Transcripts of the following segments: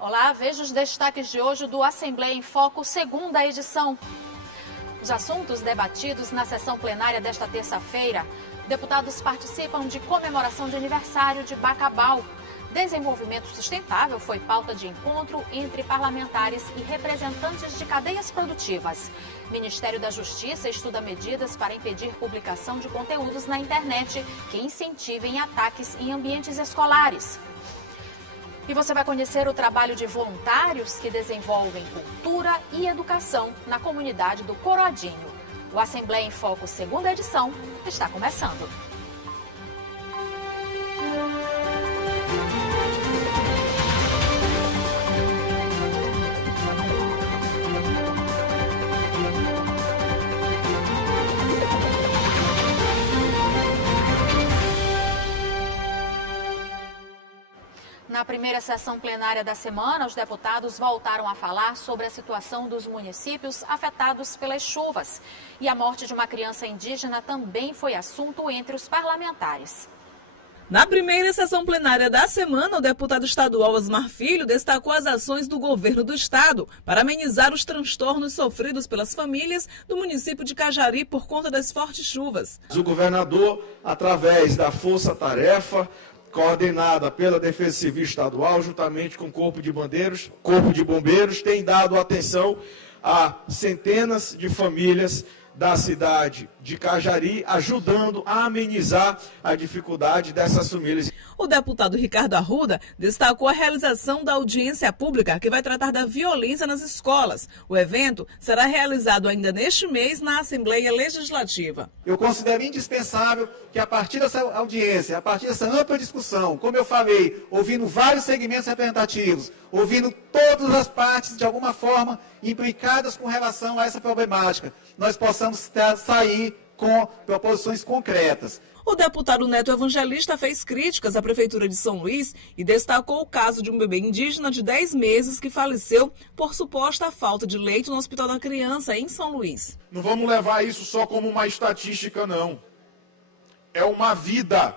Olá, veja os destaques de hoje do Assembleia em Foco, segunda edição. Os assuntos debatidos na sessão plenária desta terça-feira. Deputados participam de comemoração de aniversário de Bacabal. Desenvolvimento sustentável foi pauta de encontro entre parlamentares e representantes de cadeias produtivas. Ministério da Justiça estuda medidas para impedir publicação de conteúdos na internet que incentivem ataques em ambientes escolares. E você vai conhecer o trabalho de voluntários que desenvolvem cultura e educação na comunidade do Coroadinho. O Assembleia em Foco, segunda edição, está começando. Na primeira sessão plenária da semana, os deputados voltaram a falar sobre a situação dos municípios afetados pelas chuvas. E a morte de uma criança indígena também foi assunto entre os parlamentares. Na primeira sessão plenária da semana, o deputado estadual Osmar Filho destacou as ações do governo do estado para amenizar os transtornos sofridos pelas famílias do município de Cajari por conta das fortes chuvas. O governador, através da Força Tarefa, coordenada pela Defesa Civil Estadual, juntamente com o Corpo de Bombeiros, tem dado atenção a centenas de famílias da cidade de Cajari, ajudando a amenizar a dificuldade dessas famílias. O deputado Ricardo Arruda destacou a realização da audiência pública que vai tratar da violência nas escolas. O evento será realizado ainda neste mês na Assembleia Legislativa. Eu considero indispensável que a partir dessa audiência, a partir dessa ampla discussão, como eu falei, ouvindo vários segmentos representativos, ouvindo todas as partes de alguma forma implicadas com relação a essa problemática, nós possamos sair com proposições concretas. O deputado Neto Evangelista fez críticas à Prefeitura de São Luís e destacou o caso de um bebê indígena de 10 meses que faleceu por suposta falta de leite no Hospital da Criança, em São Luís. Não vamos levar isso só como uma estatística, não. É uma vida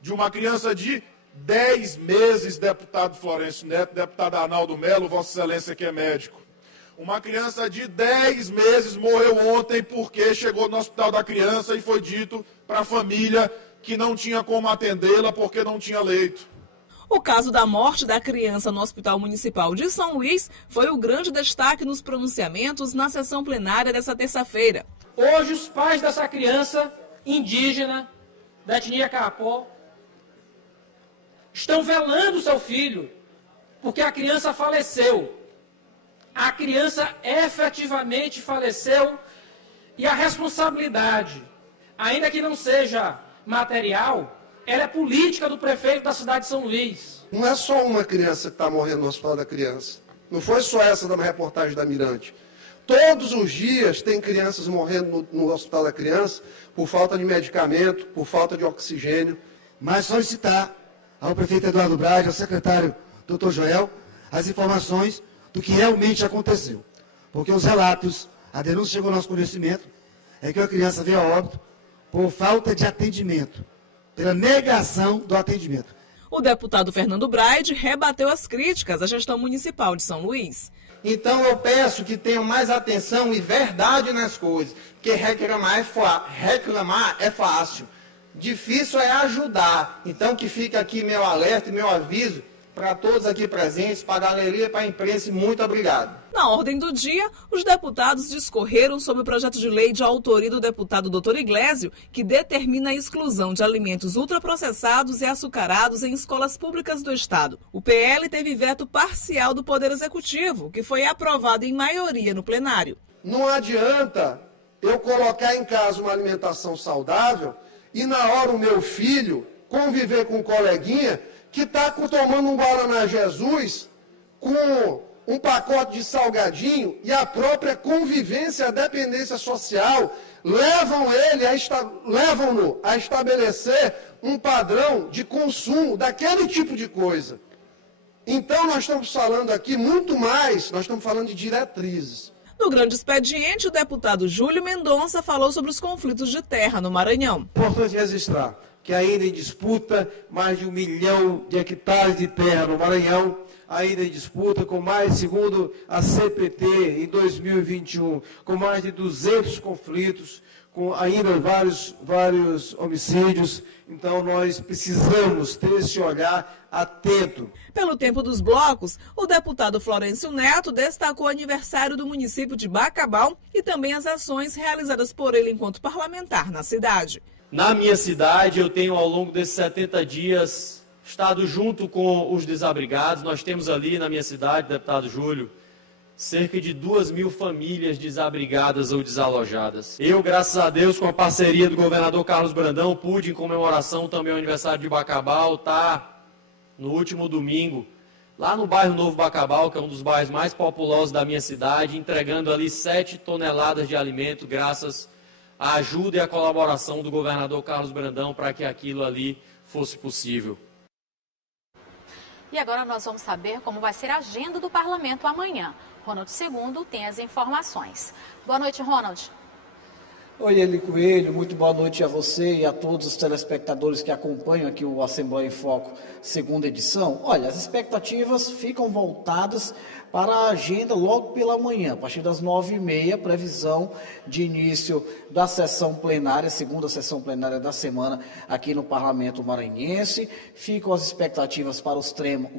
de uma criança de 10 meses, deputado Florencio Neto, deputado Arnaldo Melo, Vossa Excelência que é médico. Uma criança de 10 meses morreu ontem porque chegou no Hospital da Criança e foi dito para a família que não tinha como atendê-la porque não tinha leito. O caso da morte da criança no Hospital Municipal de São Luís foi o grande destaque nos pronunciamentos na sessão plenária dessa terça-feira. Hoje, os pais dessa criança indígena, da etnia Carapó, estão velando seu filho porque a criança faleceu. A criança efetivamente faleceu e a responsabilidade, ainda que não seja material, ela é política do prefeito da cidade de São Luís. Não é só uma criança que está morrendo no Hospital da Criança. Não foi só essa da reportagem da Mirante. Todos os dias tem crianças morrendo no Hospital da Criança por falta de medicamento, por falta de oxigênio. Mas solicitar ao prefeito Eduardo Braz, ao secretário Dr. Joel, as informações do que realmente aconteceu. Porque os relatos, a denúncia chegou ao nosso conhecimento, é que a criança veio a óbito por falta de atendimento, pela negação do atendimento. O deputado Fernando Braide rebateu as críticas à gestão municipal de São Luís. Então eu peço que tenham mais atenção e verdade nas coisas, porque reclamar é fácil, difícil é ajudar. Então que fica aqui meu alerta e meu aviso para todos aqui presentes, para a galeria e para a imprensa, muito obrigado. Na ordem do dia, os deputados discorreram sobre o projeto de lei de autoria do deputado Dr. Iglesio, que determina a exclusão de alimentos ultraprocessados e açucarados em escolas públicas do Estado. O PL teve veto parcial do Poder Executivo, que foi aprovado em maioria no plenário. Não adianta eu colocar em casa uma alimentação saudável e na hora o meu filho conviver com um coleguinha que está tomando um Guaraná Jesus com um pacote de salgadinho e a própria convivência, a dependência social levam-no a estabelecer um padrão de consumo daquele tipo de coisa. Então nós estamos falando aqui muito mais, nós estamos falando de diretrizes. No grande expediente, o deputado Júlio Mendonça falou sobre os conflitos de terra no Maranhão. É importante registrar que ainda em disputa, mais de 1 milhão de hectares de terra no Maranhão, ainda em disputa, com mais, segundo a CPT, em 2021, com mais de 200 conflitos, com ainda vários homicídios. Então, nós precisamos ter esse olhar atento. Pelo tempo dos blocos, o deputado Florencio Neto destacou o aniversário do município de Bacabal e também as ações realizadas por ele enquanto parlamentar na cidade. Na minha cidade, eu tenho ao longo desses 70 dias estado junto com os desabrigados. Nós temos ali na minha cidade, deputado Júlio, cerca de 2.000 famílias desabrigadas ou desalojadas. Eu, graças a Deus, com a parceria do governador Carlos Brandão, pude, em comemoração também ao aniversário de Bacabal, estar no último domingo, lá no bairro Novo Bacabal, que é um dos bairros mais populosos da minha cidade, entregando ali 7 toneladas de alimento, graças à ajuda e à colaboração do governador Carlos Brandão para que aquilo ali fosse possível. E agora nós vamos saber como vai ser a agenda do parlamento amanhã. Ronald II tem as informações. Boa noite, Ronald. Oi, Eli Coelho, muito boa noite a você e a todos os telespectadores que acompanham aqui o Assembleia em Foco, segunda edição. Olha, as expectativas ficam voltadas para a agenda logo pela manhã, a partir das 9h30, previsão de início da sessão plenária, segunda sessão plenária da semana aqui no Parlamento Maranhense. Ficam as expectativas para os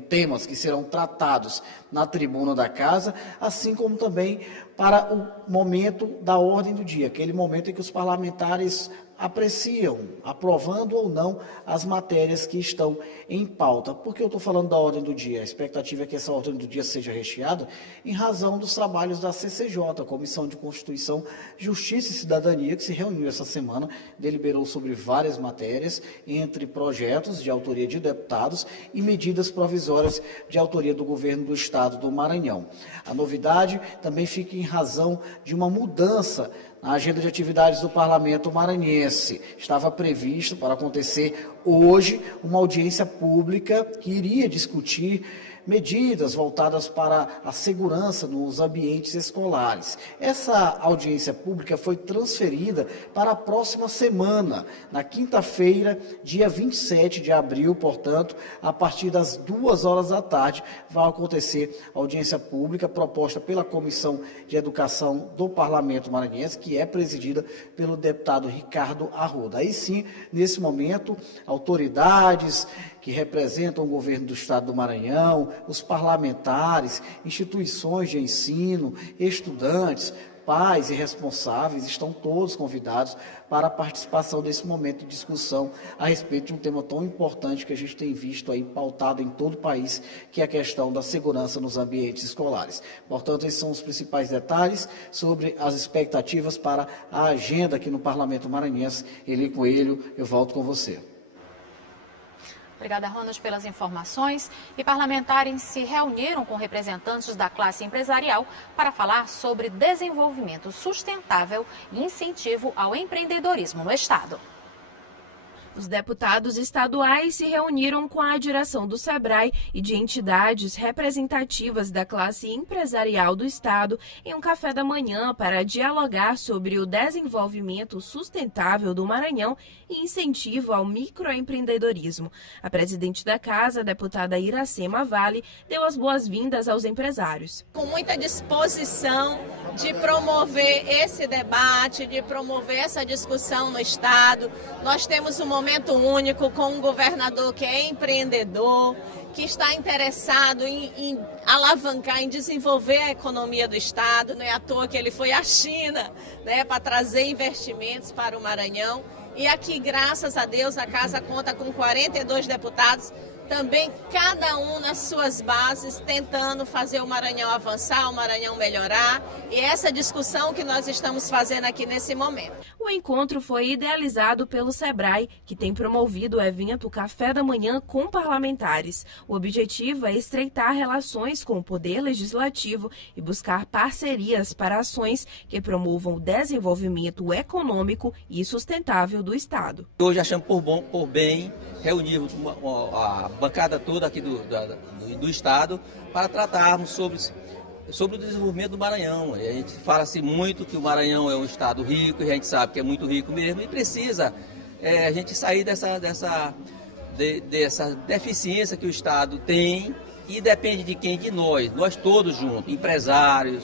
temas que serão tratados na tribuna da casa, assim como também para o momento da ordem do dia, aquele momento em que os parlamentares apreciam, aprovando ou não as matérias que estão em pauta. Por que eu estou falando da ordem do dia? A expectativa é que essa ordem do dia seja recheada em razão dos trabalhos da CCJ, a Comissão de Constituição, Justiça e Cidadania, que se reuniu essa semana, deliberou sobre várias matérias, entre projetos de autoria de deputados e medidas provisórias de autoria do governo do Estado do Maranhão. A novidade também fica em razão de uma mudança na agenda de atividades do Parlamento Maranhense. Estava previsto para acontecer hoje uma audiência pública que iria discutir medidas voltadas para a segurança nos ambientes escolares. Essa audiência pública foi transferida para a próxima semana, na quinta-feira, dia 27 de abril, portanto, a partir das 2h da tarde, vai acontecer a audiência pública proposta pela Comissão de Educação do Parlamento Maranhense, que é presidida pelo deputado Ricardo Arruda. Aí sim, nesse momento, autoridades que representam o governo do Estado do Maranhão, os parlamentares, instituições de ensino, estudantes, pais e responsáveis, estão todos convidados para a participação desse momento de discussão a respeito de um tema tão importante que a gente tem visto aí pautado em todo o país, que é a questão da segurança nos ambientes escolares. Portanto, esses são os principais detalhes sobre as expectativas para a agenda aqui no Parlamento Maranhense. Eli Coelho, eu volto com você. Obrigada, Ronald, pelas informações. E parlamentares se reuniram com representantes da classe empresarial para falar sobre desenvolvimento sustentável e incentivo ao empreendedorismo no Estado. Os deputados estaduais se reuniram com a direção do SEBRAE e de entidades representativas da classe empresarial do Estado em um café da manhã para dialogar sobre o desenvolvimento sustentável do Maranhão e incentivo ao microempreendedorismo. A presidente da Casa, a deputada Iracema Vale, deu as boas-vindas aos empresários. Com muita disposição de promover esse debate, de promover essa discussão no Estado. Nós temos um momento único com um governador que é empreendedor, que está interessado em alavancar, em desenvolver a economia do Estado. Não é à toa que ele foi à China, né, para trazer investimentos para o Maranhão. E aqui, graças a Deus, a Casa conta com 42 deputados, também cada um nas suas bases, tentando fazer o Maranhão avançar, o Maranhão melhorar. E essa discussão que nós estamos fazendo aqui nesse momento. O encontro foi idealizado pelo SEBRAE, que tem promovido o evento Café da Manhã com parlamentares. O objetivo é estreitar relações com o Poder Legislativo e buscar parcerias para ações que promovam o desenvolvimento econômico e sustentável do Estado. Hoje achamos por bem reunirmos a bancada toda aqui do Estado para tratarmos sobre o desenvolvimento do Maranhão. A gente fala-se muito que o Maranhão é um Estado rico, e a gente sabe que é muito rico mesmo, e precisa a gente sair dessa deficiência que o Estado tem, e depende de quem? De nós todos juntos, empresários,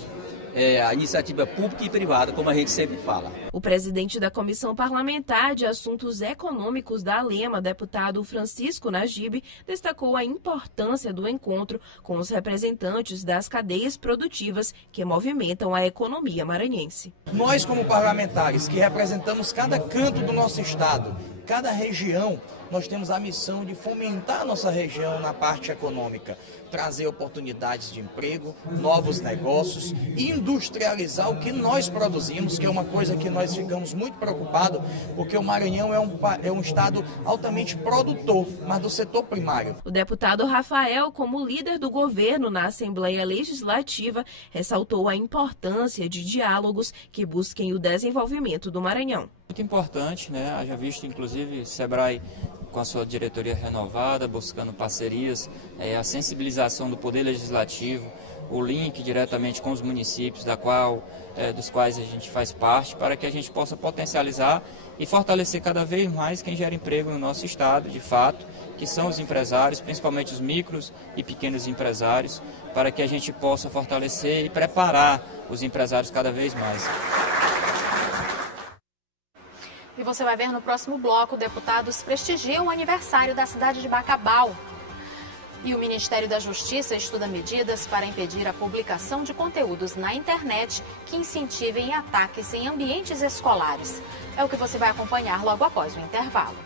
a iniciativa pública e privada, como a gente sempre fala. O presidente da Comissão Parlamentar de Assuntos Econômicos da ALEMA, deputado Francisco Najib, destacou a importância do encontro com os representantes das cadeias produtivas que movimentam a economia maranhense. Nós, como parlamentares, que representamos cada canto do nosso estado, cada região, nós temos a missão de fomentar a nossa região na parte econômica, trazer oportunidades de emprego, novos negócios, industrializar o que nós produzimos, que é uma coisa que nós ficamos muito preocupados, porque o Maranhão é um estado altamente produtor, mas do setor primário. O deputado Rafael, como líder do governo na Assembleia Legislativa, ressaltou a importância de diálogos que busquem o desenvolvimento do Maranhão. Muito importante, né? Haja visto, inclusive, Sebrae com a sua diretoria renovada, buscando parcerias, a sensibilização do Poder Legislativo, o link diretamente com os municípios dos quais a gente faz parte, para que a gente possa potencializar e fortalecer cada vez mais quem gera emprego no nosso estado, de fato, que são os empresários, principalmente os micros e pequenos empresários, para que a gente possa fortalecer e preparar os empresários cada vez mais. E você vai ver no próximo bloco, deputados prestigiam o aniversário da cidade de Bacabal. E o Ministério da Justiça estuda medidas para impedir a publicação de conteúdos na internet que incentivem ataques em ambientes escolares. É o que você vai acompanhar logo após o intervalo.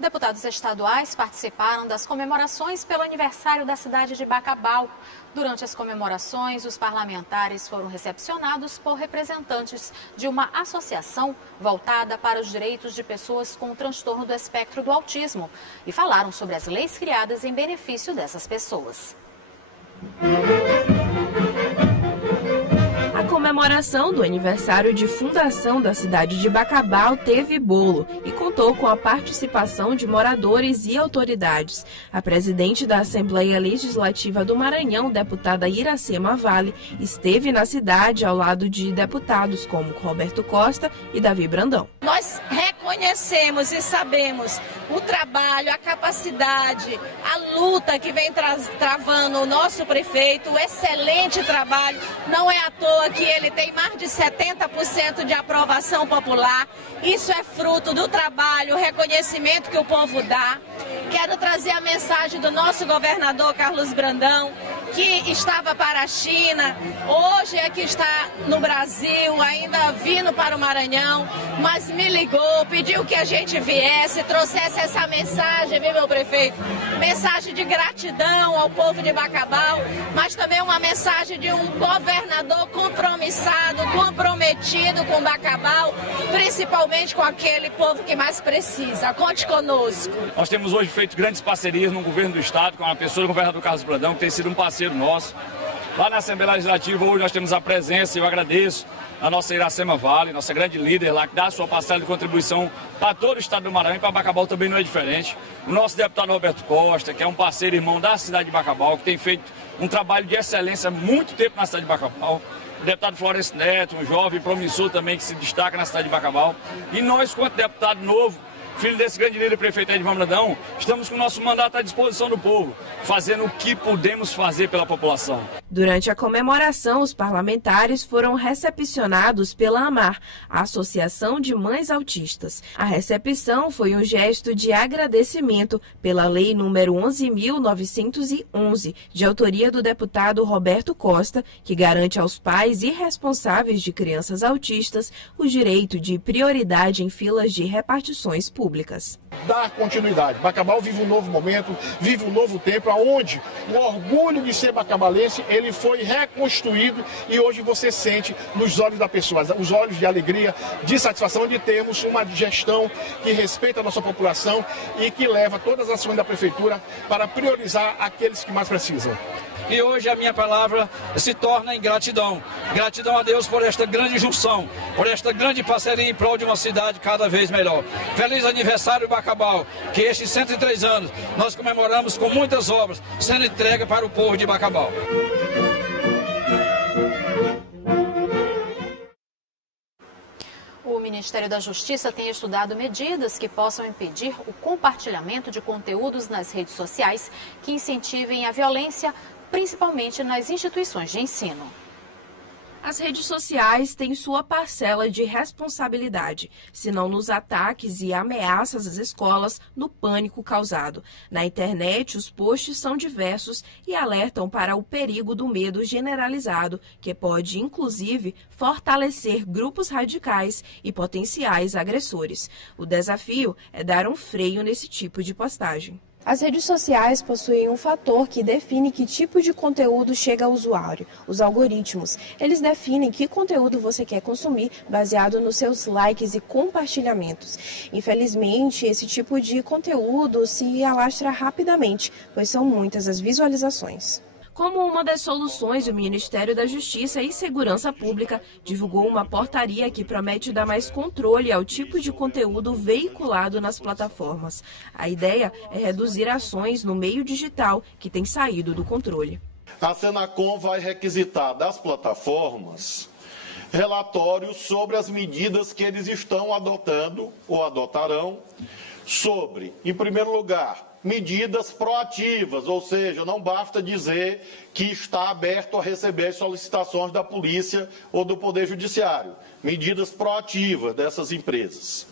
Deputados estaduais participaram das comemorações pelo aniversário da cidade de Bacabal. Durante as comemorações, os parlamentares foram recepcionados por representantes de uma associação voltada para os direitos de pessoas com transtorno do espectro do autismo e falaram sobre as leis criadas em benefício dessas pessoas. A comemoração do aniversário de fundação da cidade de Bacabal teve bolo e contou com a participação de moradores e autoridades. A presidente da Assembleia Legislativa do Maranhão, deputada Iracema Vale, esteve na cidade ao lado de deputados como Roberto Costa e Davi Brandão. Nós reconhecemos e sabemos o trabalho, a capacidade, a luta que vem travando o nosso prefeito, o excelente trabalho. Não é à toa que ele tem mais de 70% de aprovação popular. Isso é fruto do trabalho, o reconhecimento que o povo dá. Quero trazer a mensagem do nosso governador Carlos Brandão, que estava para a China, hoje é que está no Brasil, ainda vindo para o Maranhão, mas me ligou, pediu que a gente viesse, trouxesse essa mensagem, viu, meu prefeito? Mensagem de gratidão ao povo de Bacabal, mas também uma mensagem de um governador compromissado, comprometido com Bacabal, principalmente com aquele povo que mais precisa. Conte conosco. Nós temos hoje feito grandes parcerias no governo do estado, com a pessoa do governador Carlos Brandão, que tem sido um parceiro nosso. Lá na Assembleia Legislativa, hoje nós temos a presença, e eu agradeço a nossa Iracema Vale, nossa grande líder lá, que dá a sua parcela de contribuição para todo o estado do Maranhão, e para Bacabal também não é diferente. O nosso deputado Roberto Costa, que é um parceiro irmão da cidade de Bacabal, que tem feito um trabalho de excelência há muito tempo na cidade de Bacabal. O deputado Florencio Neto, um jovem promissor também que se destaca na cidade de Bacabal. E nós, quanto deputado novo, filho desse grande líder prefeito Edmar Brandão, estamos com o nosso mandato à disposição do povo, fazendo o que podemos fazer pela população. Durante a comemoração, os parlamentares foram recepcionados pela AMAR, a Associação de Mães Autistas. A recepção foi um gesto de agradecimento pela Lei número 11.911, de autoria do deputado Roberto Costa, que garante aos pais e responsáveis de crianças autistas o direito de prioridade em filas de repartições públicas. Dar continuidade. Bacabal vive um novo momento, vive um novo tempo, onde o orgulho de ser bacabalense, ele foi reconstruído e hoje você sente nos olhos da pessoa, os olhos de alegria, de satisfação de termos uma gestão que respeita a nossa população e que leva todas as ações da prefeitura para priorizar aqueles que mais precisam. E hoje a minha palavra se torna em gratidão. Gratidão a Deus por esta grande junção, por esta grande parceria em prol de uma cidade cada vez melhor. Feliz aniversário, Bacabal, que estes 103 anos nós comemoramos com muitas obras sendo entregue para o povo de Bacabal. O Ministério da Justiça tem estudado medidas que possam impedir o compartilhamento de conteúdos nas redes sociais que incentivem a violência, principalmente nas instituições de ensino. As redes sociais têm sua parcela de responsabilidade, se não nos ataques e ameaças às escolas, no pânico causado. Na internet, os posts são diversos e alertam para o perigo do medo generalizado, que pode, inclusive, fortalecer grupos radicais e potenciais agressores. O desafio é dar um freio nesse tipo de postagem. As redes sociais possuem um fator que define que tipo de conteúdo chega ao usuário, os algoritmos. Eles definem que conteúdo você quer consumir baseado nos seus likes e compartilhamentos. Infelizmente, esse tipo de conteúdo se alastra rapidamente, pois são muitas as visualizações. Como uma das soluções, o Ministério da Justiça e Segurança Pública divulgou uma portaria que promete dar mais controle ao tipo de conteúdo veiculado nas plataformas. A ideia é reduzir ações no meio digital que tem saído do controle. A Senacom vai requisitar das plataformas relatórios sobre as medidas que eles estão adotando ou adotarão sobre, em primeiro lugar, medidas proativas, ou seja, não basta dizer que está aberto a receber solicitações da polícia ou do Poder Judiciário. Medidas proativas dessas empresas.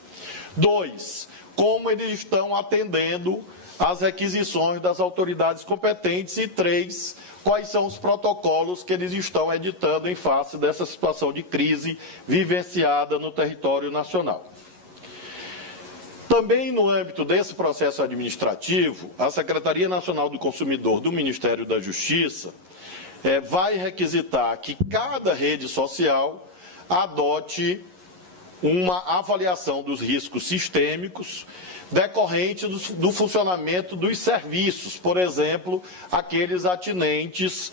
2, como eles estão atendendo às requisições das autoridades competentes. E 3, quais são os protocolos que eles estão editando em face dessa situação de crise vivenciada no território nacional. Também no âmbito desse processo administrativo, a Secretaria Nacional do Consumidor do Ministério da Justiça vai requisitar que cada rede social adote uma avaliação dos riscos sistêmicos decorrentes do funcionamento dos serviços, por exemplo, aqueles atinentes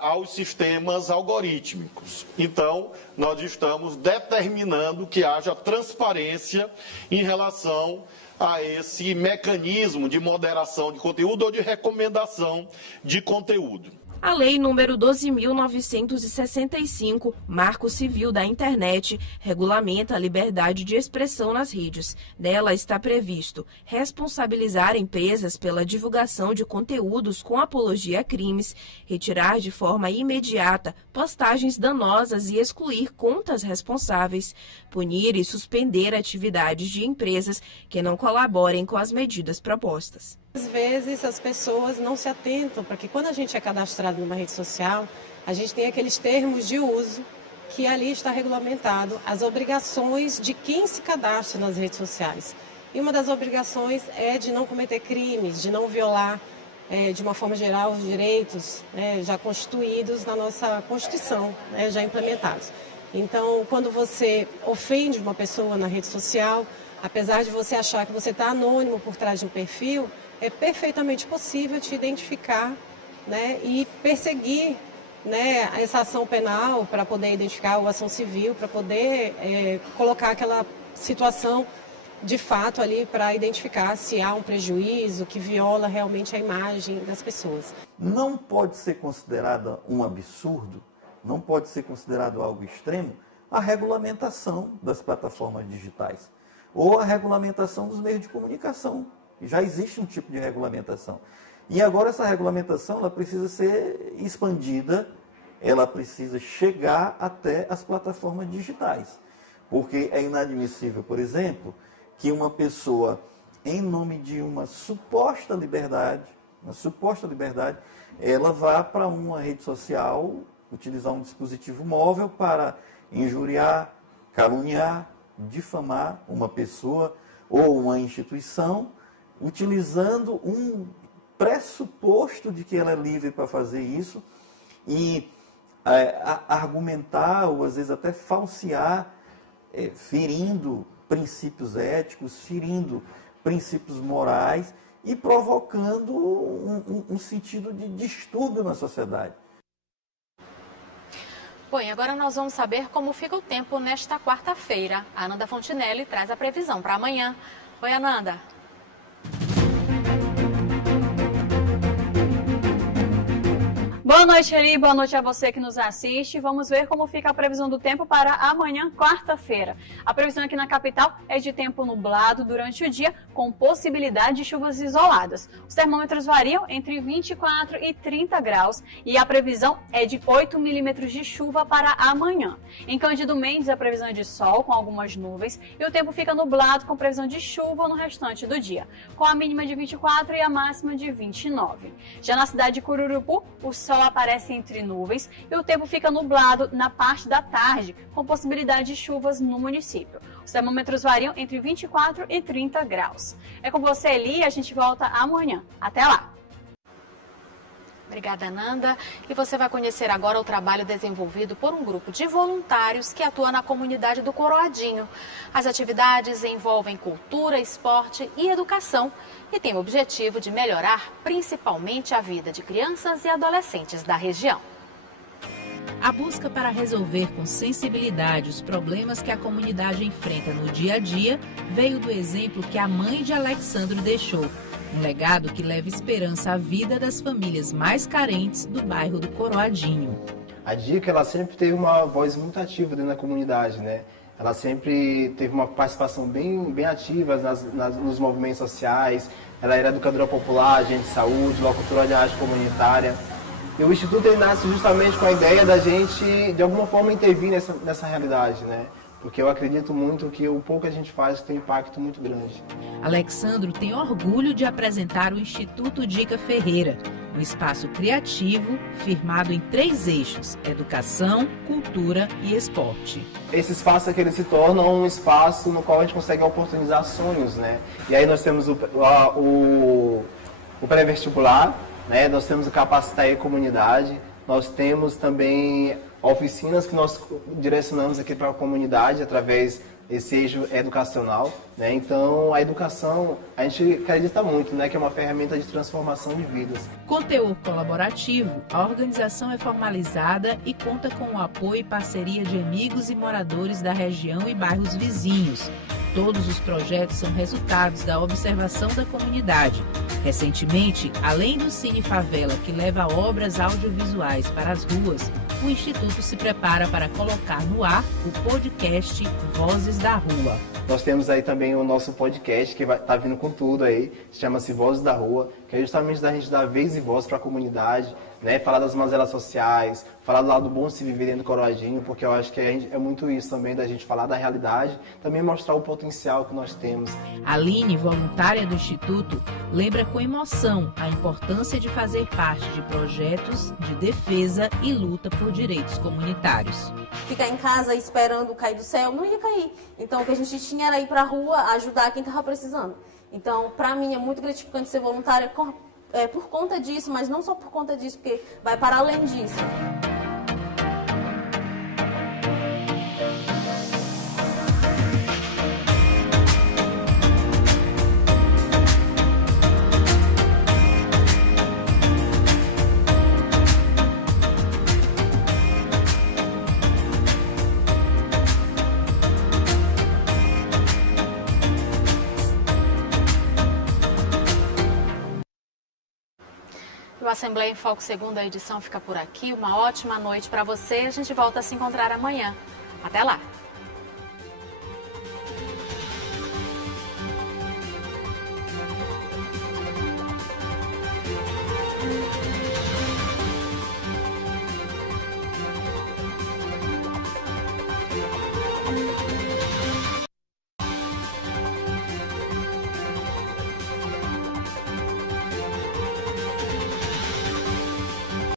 aos sistemas algorítmicos. Então, nós estamos determinando que haja transparência em relação a esse mecanismo de moderação de conteúdo ou de recomendação de conteúdo. A Lei número 12.965, Marco Civil da Internet, regulamenta a liberdade de expressão nas redes. Nela está previsto responsabilizar empresas pela divulgação de conteúdos com apologia a crimes, retirar de forma imediata postagens danosas e excluir contas responsáveis, punir e suspender atividades de empresas que não colaborem com as medidas propostas. Às vezes as pessoas não se atentam para que quando a gente é cadastrado numa rede social, a gente tem aqueles termos de uso que ali está regulamentado, as obrigações de quem se cadastra nas redes sociais. E uma das obrigações é de não cometer crimes, de não violar, de uma forma geral, os direitos já constituídos na nossa Constituição, já implementados. Então, quando você ofende uma pessoa na rede social, apesar de você achar que você está anônimo por trás de um perfil, é perfeitamente possível te identificar, e perseguir, essa ação penal para poder identificar, ou ação civil, para poder colocar aquela situação de fato ali para identificar se há um prejuízo que viola realmente a imagem das pessoas. Não pode ser considerada um absurdo, não pode ser considerado algo extremo, a regulamentação das plataformas digitais ou a regulamentação dos meios de comunicação. Já existe um tipo de regulamentação. E agora essa regulamentação ela precisa ser expandida, ela precisa chegar até as plataformas digitais. Porque é inadmissível, por exemplo, que uma pessoa, em nome de uma suposta liberdade, ela vá para uma rede social, utilizar um dispositivo móvel para injuriar, caluniar, difamar uma pessoa ou uma instituição, utilizando um pressuposto de que ela é livre para fazer isso e argumentar ou às vezes até falsear, ferindo princípios éticos, ferindo princípios morais e provocando um sentido de distúrbio na sociedade. Bom, e agora nós vamos saber como fica o tempo nesta quarta-feira. A Ananda Fontinelli traz a previsão para amanhã. Oi, Ananda. Boa noite, Eli. Boa noite a você que nos assiste. Vamos ver como fica a previsão do tempo para amanhã, quarta-feira. A previsão aqui na capital é de tempo nublado durante o dia, com possibilidade de chuvas isoladas. Os termômetros variam entre 24 e 30 graus e a previsão é de 8 milímetros de chuva para amanhã. Em Cândido Mendes, a previsão é de sol com algumas nuvens e o tempo fica nublado com previsão de chuva no restante do dia, com a mínima de 24 e a máxima de 29. Já na cidade de Cururupu, o sol aparece entre nuvens e o tempo fica nublado na parte da tarde, com possibilidade de chuvas no município. Os termômetros variam entre 24 e 30 graus. É com você, Eli, a gente volta amanhã. Até lá! Obrigada, Nanda. E você vai conhecer agora o trabalho desenvolvido por um grupo de voluntários que atua na comunidade do Coroadinho. As atividades envolvem cultura, esporte e educação e têm o objetivo de melhorar principalmente a vida de crianças e adolescentes da região. A busca para resolver com sensibilidade os problemas que a comunidade enfrenta no dia a dia veio do exemplo que a mãe de Alexandro deixou. Um legado que leva esperança à vida das famílias mais carentes do bairro do Coroadinho. A Dica, ela sempre teve uma voz muito ativa dentro da comunidade, né? Ela sempre teve uma participação bem ativa nos movimentos sociais. Ela era educadora popular, agente de saúde, locutora de rádio comunitária. E o Instituto ele nasce justamente com a ideia da gente, de alguma forma, intervir nessa realidade, né? Porque eu acredito muito que o pouco que a gente faz tem um impacto muito grande. Alexandro tem orgulho de apresentar o Instituto Dica Ferreira, um espaço criativo firmado em 3 eixos: educação, cultura e esporte. Esse espaço aqui ele se torna um espaço no qual a gente consegue oportunizar sonhos, né? E aí nós temos o pré-vestibular, né? Nós temos o Capacitar e Comunidade, nós temos também oficinas que nós direcionamos aqui para a comunidade através desse eixo educacional, né? Então, a educação, a gente acredita muito, né, que é uma ferramenta de transformação de vidas. Com teor colaborativo, a organização é formalizada e conta com o apoio e parceria de amigos e moradores da região e bairros vizinhos. Todos os projetos são resultados da observação da comunidade. Recentemente, além do Cine Favela, que leva obras audiovisuais para as ruas, o Instituto se prepara para colocar no ar o podcast Vozes da Rua. Nós temos aí também o nosso podcast, que tá vindo com tudo aí, chama-se Vozes da Rua, que é justamente da gente dar vez e voz para a comunidade, né? Falar das mazelas sociais, falar do lado bom de se viver dentro do Coroadinho, porque eu acho que é muito isso também, da gente falar da realidade, também mostrar o potencial que nós temos. A Aline, voluntária do Instituto, lembra com emoção a importância de fazer parte de projetos de defesa e luta por direitos comunitários. Ficar em casa esperando cair do céu não ia cair. Então o que a gente tinha era ir para a rua ajudar quem estava precisando. Então, para mim é muito gratificante ser voluntária por conta disso, mas não só por conta disso, porque vai para além disso. O Assembleia em Foco, segunda edição, fica por aqui. Uma ótima noite para você. A gente volta a se encontrar amanhã. Até lá!